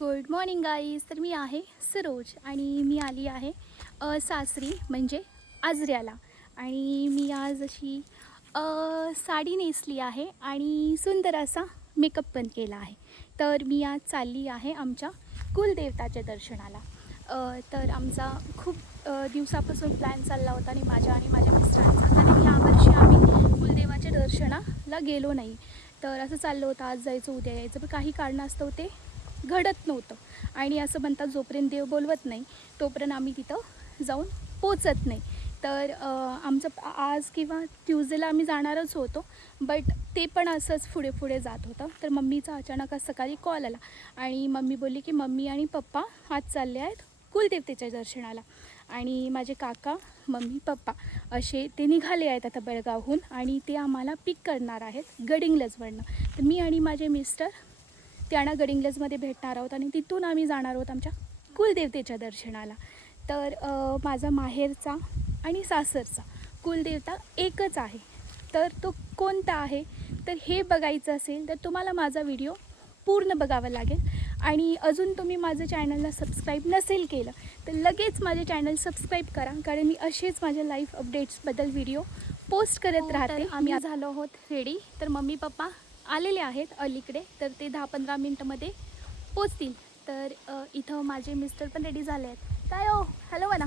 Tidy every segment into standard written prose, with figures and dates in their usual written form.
Good morning guys. तर मी आहे सरोज आणि मी आली आहे सासरी म्हणजे आजऱ्याला. आणि मी आज अशी साडी नेसली आहे आणि सुंदर असा मेकअप पण केला आहे. तर मी आज चालली आहे आमच्या कुलदेवताच्या दर्शनाला. तर आमचा खूप दिवसापासून प्लॅन चालला होता आणि माझ्या मिस्टरांचा, कारण यावर्षी आम्ही कुलदेवाच्या दर्शनाला गेलो नाही. तर असं चाललं होतं आज जायचं उद्या यायचं, पण काही कारणास्तव ते घडत नव्हतं. आणि असं म्हणतात जोपर्यंत देव बोलवत नाही तोपर्यंत आम्ही तिथं जाऊन पोचत नाही. तर आमचं आज किंवा ट्यूजडेला आम्ही जाणारच होतो, बट ते पण असंच पुढे जात होतं. तर मम्मीचा अचानक आज सकाळी कॉल आला आणि मम्मी बोलली की मम्मी आणि पप्पा आज चालले आहेत कुलदेवतेच्या दर्शनाला. आणि माझे काका, मम्मी, पप्पा असे ते निघाले आहेत आता बेळगावहून आणि ते आम्हाला पिक करणार आहेत गडिंग्लजवरनं. तर मी आणि माझे मिस्टर त्यांना गडिंग्लजमध्ये भेटणार आहोत आणि तिथून आम्ही जाणार आहोत आमच्या कुलदेवतेच्या दर्शनाला. तर माझा माहेरचा आणि सासरचा कुलदेवता एकच आहे. तर तो कोणता आहे तर हे बघायचं असेल तर तुम्हाला माझा व्हिडिओ पूर्ण बघावा लागेल. आणि अजून तुम्ही माझं चॅनलला सबस्क्राईब नसेल केलं तर लगेच माझे चॅनल सबस्क्राईब करा, कारण मी असेच माझ्या लाईफ अपडेट्सबद्दल व्हिडिओ पोस्ट करत राहते. आम्ही झालो आहोत रेडी. तर मम्मी पप्पा आलेले आहेत अलीकडे, तर ते 10-15 मिनटामध्ये पोचतील. तर इथं माझे मिस्टर पण रेडी झाले आहेत. काय हो, हॅलो म्हणा.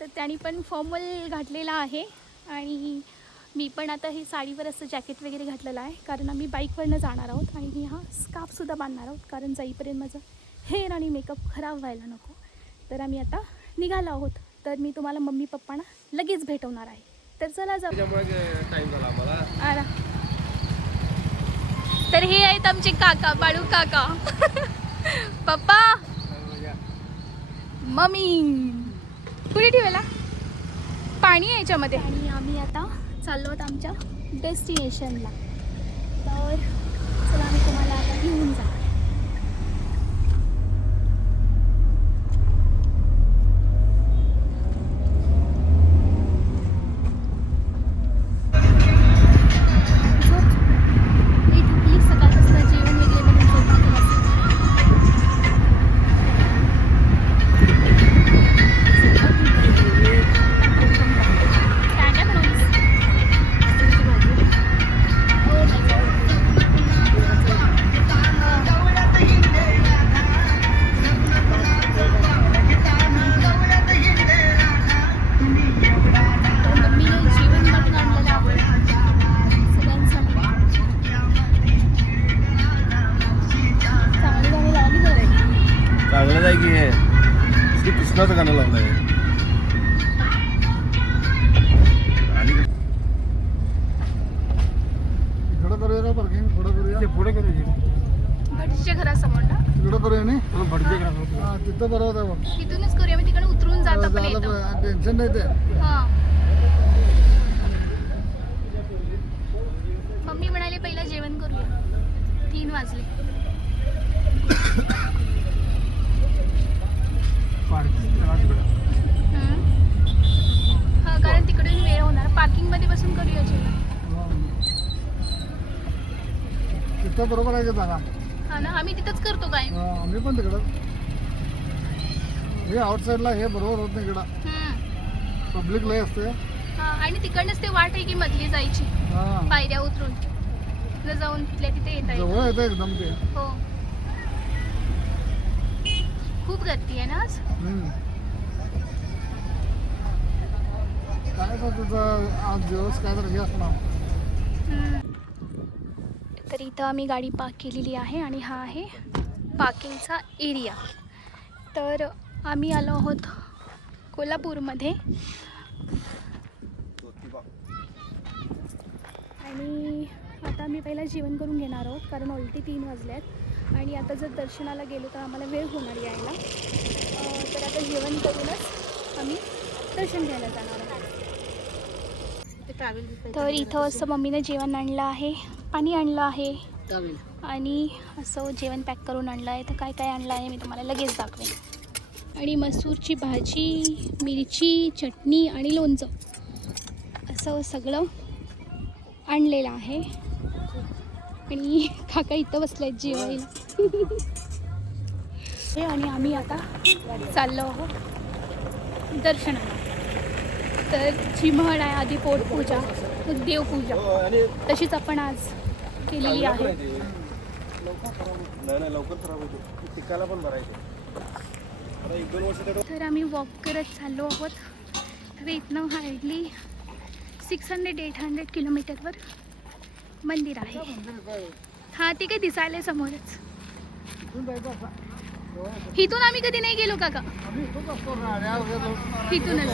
तर त्यांनी पण फॉर्मल घातलेला आहे आणि मी पण आता हे साडीवर असं जॅकेट वगैरे घातलेलं आहे, कारण आम्ही बाईकवरनं जाणार आहोत. आणि मी हा स्कार्फसुद्धा बांधणार आहोत, कारण जाईपर्यंत माझं हेअर आणि मेकअप खराब व्हायला नको. तर आम्ही आता निघालो आहोत. तर मी तुम्हाला मम्मी पप्पांना लगेच भेटवणार आहे. तर चला जाऊ. टाइम झाला आम्हाला. आला. तर हे आहेत आमचे काका, बाळू काका. पप्पा, मम्मी कुठे ठेवायला पाणी आहे याच्यामध्ये. आणि आम्ही आता चाललो आहोत आमच्या डेस्टिनेशनला. तर चला आम्ही तुम्हाला आता घेऊन जा. चांगलं आहे की हे श्री कृष्णाचं गाणं लावलं आहे. थोडं करूया पार्किंग, थोडं करूया पुढे करूया भटजीच्या घरासमोर ना, तिकडं करूया नाही भटजे हा तिथं बरोबर आहे बघ. तिथूनच करूया. मी तिकडे उतरून जाता पण येतं. टेन्शन नाही ते. हां, मम्मी म्हणाले पहिला जेवण करूया. 3 वाजले. हा, कारण तिकडून वेळ होणार. पार्किंग मध्ये बसून करूया जेवण. तिथं बरोबर आहे का जागा? हा ना, आम्ही तिथंच करतो काय. आम्ही पण तिकडं हे आउटसाईडला हे बरोबर होत नाही इकडं, पब्लिक लय असते. हा, आणि तिकडनंच ते वाट आहे की मधली जायची, हा पायऱ्या उतरून न जाऊन तिथल्या तिथे येता येईल. जवळ येतं एकदम ते. हो, खूप गर्दी आहे ना आज. काय तर तुझं आज दिवस काय तर हे असणार. तर इथं आम्ही गाडी पार्क केलेली आहे आणि हा आहे पार्किंगचा एरिया. तर आम्ही आलो आहोत कोल्हापूरमध्ये आणि आता आम्ही पहिला जेवण करून घेणार आहोत, कारण ऑलरेडी 3 वाजले आहेत आणि आता जर दर्शनाला गेलो तर आम्हाला वेळ होणार यायला. तर आता जेवण करूनच आम्ही दर्शन घ्यायला जाणार आहोत. तर इथं असं मम्मीने जेवण आणलं आहे, पाणी आणलं आहे आणि असं जेवण पॅक करून आणलं आहे. तर काय काय आणलं आहे मी तुम्हाला लगेच दाखवेन. आणि मसूरची भाजी, मिरची, चटणी आणि लोणचं असं सगळं आणलेलं आहे. आणि काका इथं बसले आहेत जेवायला. हे आणि आम्ही आता चाललो आहोत दर्शनाला. तर जी म्हण आहे आधी पोटपूजा मग देवपूजा, तशीच आपण आज केलेली आहे. नाही लवकर खराब होते, टिकायला पण भरायचे. आता 1-2 वर्ष तेवढं. तर आम्ही वॉक करत चाललो आहोत. तर इथनं हार्डली 600-800 किलोमीटरवर मंदिर आहे. हां ते काय दिसायला समोरच. इथून आम्ही कधी नाही गेलो काका, इथूनच.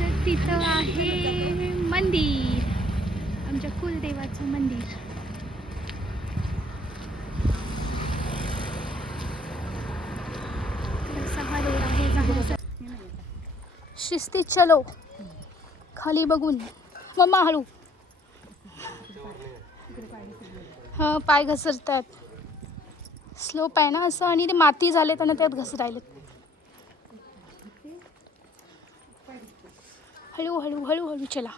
तर तिथं आहे मंदिर, आमच्या कुलदेवाचं मंदिर. सहा रोड आहे जाण्याचा. शिस्तीत चलो, खाली बघून. मम्मा हळू. हां पाय घसरतात, स्लोप आहे ना असं, आणि ते माती झाले त्यांना त्यात घसरायले. हळू हळू हळू हळू चला.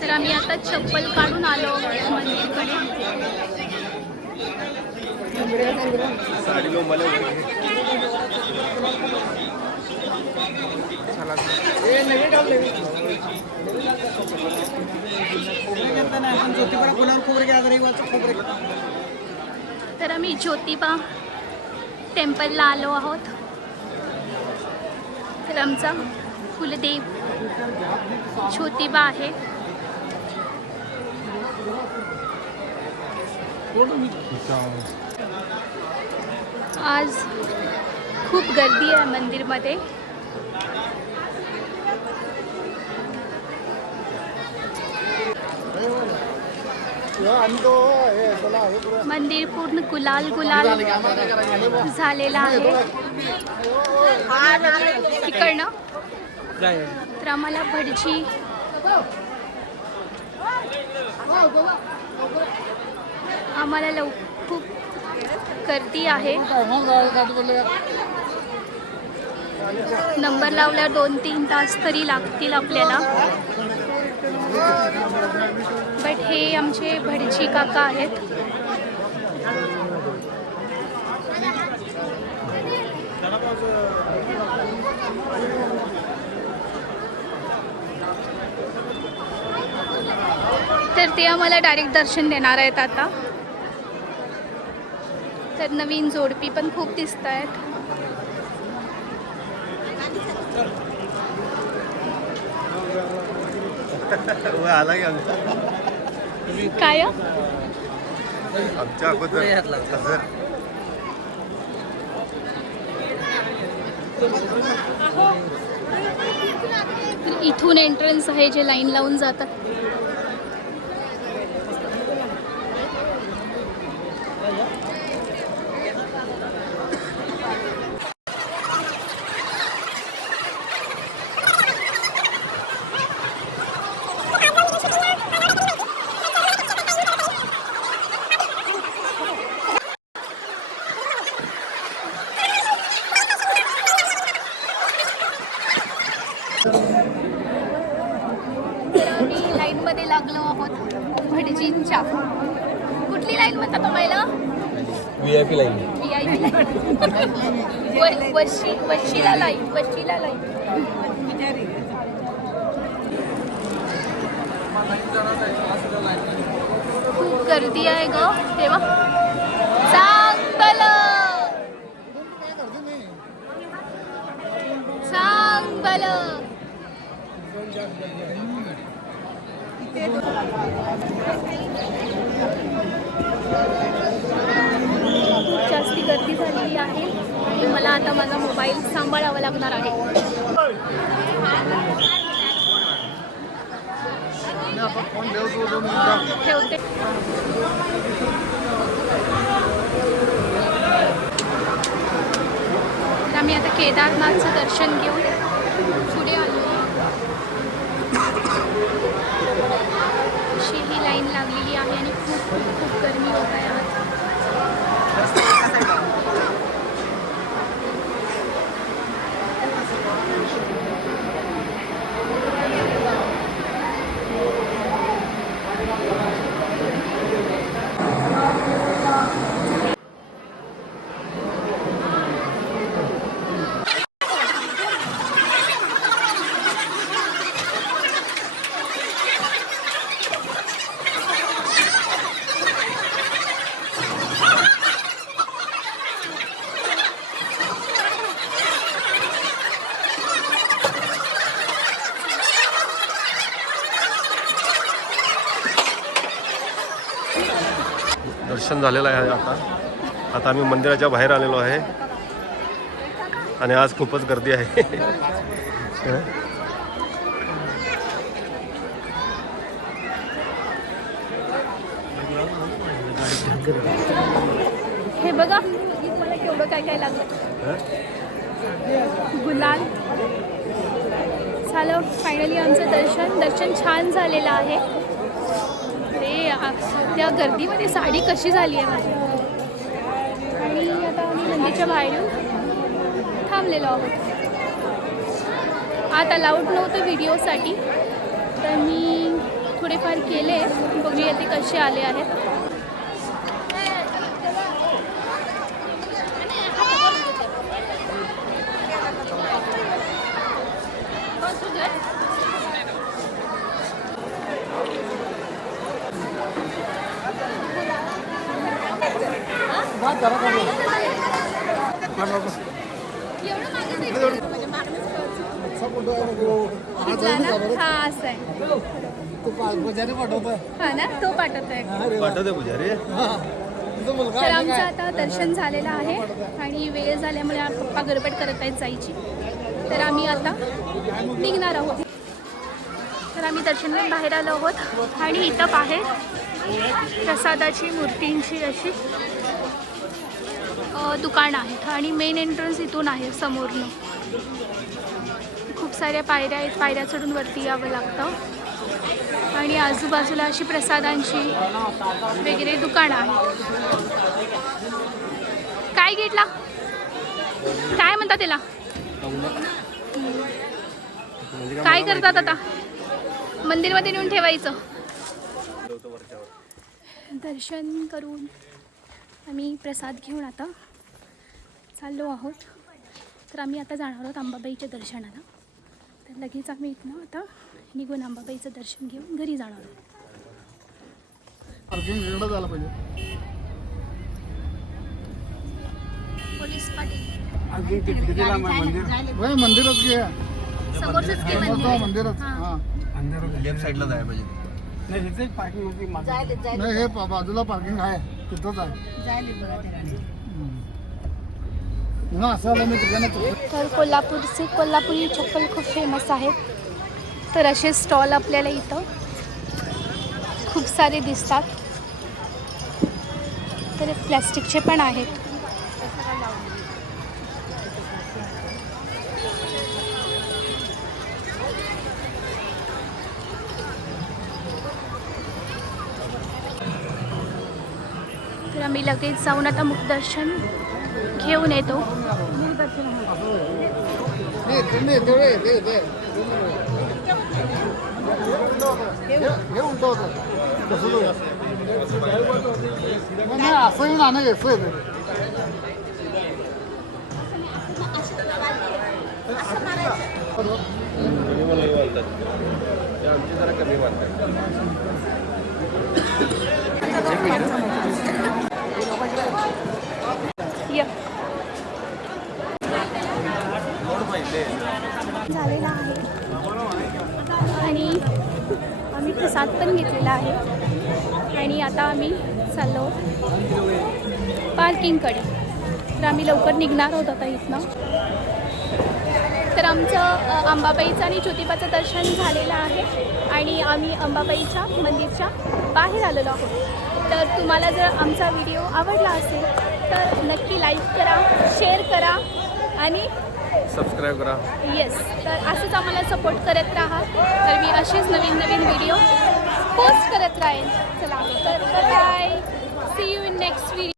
तर आम्ही आता चप्पल काढून आलो मंदिरकडे. साडी लो मला तर आम्ही ज्योतिबा टेम्पलला आलो आहोत. तर आमचा कुलदेव ज्योतिबा आहे. आज खूप गर्दी आहे मंदिरमध्ये. मंदिर पूर्ण गुलाल गुलाल झालेलं आहे. तिकडनं तर आम्हाला भटजी आम्हाला खूप गर्दी आहे. नंबर लावल्यावर 2-3 तास तरी लागतील आपल्याला. बट हे आमचे भटजी काका आहेत. तर ते आम्हाला डायरेक्ट दर्शन देणार आहेत आता. तर नवीन जोडपी पण खूप दिसत आहेत. आला की आमचा काय आमच्या अगोदर इथून एंट्रन्स आहे जे लाईन लावून जातात. आम्ही लाईनमध्ये लागलो आहोत भटजींच्या. कुठली लाईन म्हणतात तुम्हाला? VIP line. VIP line. वशिला लाईन. वशिला लाईन. खूप गर्दी आहे ग तेव्हा. चांगलं चांगलं. खूप जास्ती गर्दी झालेली आहे आणि मला आता माझा मोबाईल सांभाळावा लागणार आहे. ठेवते. तर आम्ही आता केदारनाथचं दर्शन घेऊन पुढे आलो. अशी ही लाईन लागलेली आहे आणि खूप खूप खूप गरमी होत आहे आज. दर्शन झालेलं आहे आता आम्ही मंदिराच्या बाहेर आलेलो आहे आणि आज खूपच गर्दी आहे. हे बघा मला केवढं काय काय लागलं. गुलाल झालं. फायनली आमचं दर्शन छान झालेलं आहे. ते त्या गर्दीमध्ये साडी कशी झाली आहे माझी. आणि आता आम्ही मंदिरच्या बाहेर येऊन थांबलेलो आहोत. आत अलाउड नव्हतं व्हिडिओसाठी, तर मी थोडेफार केले. बघूया ते कसे आले आहेत. हा असं आहे. हा ना, तो पाठवतोय. पाठवते पुजारी. तर आमचं आता दर्शन झालेलं आहे आणि वेळ झाल्यामुळे पप्पा गडबड करत आहेत जायची. तर आम्ही आता निघणार आहोत. तर आम्ही दर्शनाला बाहेर आलो आहोत आणि इथं बाहेर प्रसादाची मूर्तींची अशी दुकानं आहेत आणि मेन एंट्रन्स इथून आहे समोरनं. खूप साऱ्या पायऱ्या आहेत. पायऱ्या चढून वरती यावं लागतं आणि आजूबाजूला अशी प्रसादांची वगैरे दुकानं आहेत. काय घेतला, काय म्हणतात त्याला, काय करतात आता, मंदिरमध्ये नेऊन ठेवायचं. दर्शन करून आम्ही प्रसाद घेऊन आता चाललो आहोत. तर आम्ही आता जाणार आहोत अंबाबाईच्या दर्शनाला. तर लगेच आम्ही इथनं आता निघून अंबाबाईचं दर्शन घेऊन घरी जाणार आहोत. झालं पाहिजे. पोलीस पाटील मंदिरात घे, समोरच की मंदिर. मंदिरात. हां. लेफ्ट साईडला जायला पाहिजे. नाही, हे बाजूला पार्किंग आहे, तिथंच आहे. असं आलं मी तिकडे. तर कोल्हापुरी चप्पल खूप फेमस आहेत. तर असे स्टॉल आपल्याला इथं खूप सारे दिसतात. तर प्लॅस्टिकचे पण आहेत. तर आम्ही लगेच जाऊन आता मुखदर्शन घेऊन येतो. हे उलट होतं असं येऊन आणा येतो. आमची जरा कमी मानतात. झालेला आहे आणि आम्ही प्रसाद पण घेतलेला आहे आणि आता आम्ही चाललो पार्किंगकडे. तर आम्ही लवकर निघणार आहोत आता इथनं. तर आमचं अंबाबाईचं आणि ज्योतिबाचं दर्शन झालेलं आहे आणि आम्ही अंबाबाईच्या मंदिरच्या बाहेर आलेलो आहोत. तर तुम्हाला जर आमचा व्हिडिओ आवडला असेल तर नक्की लाईक करा, शेअर करा आणि सबस्क्राईब करा. येस. तर असंच आम्हाला सपोर्ट करत राहा. तर मी असेच नवीन व्हिडिओ पोस्ट करत राहीन. चला तर bye. See you in next video.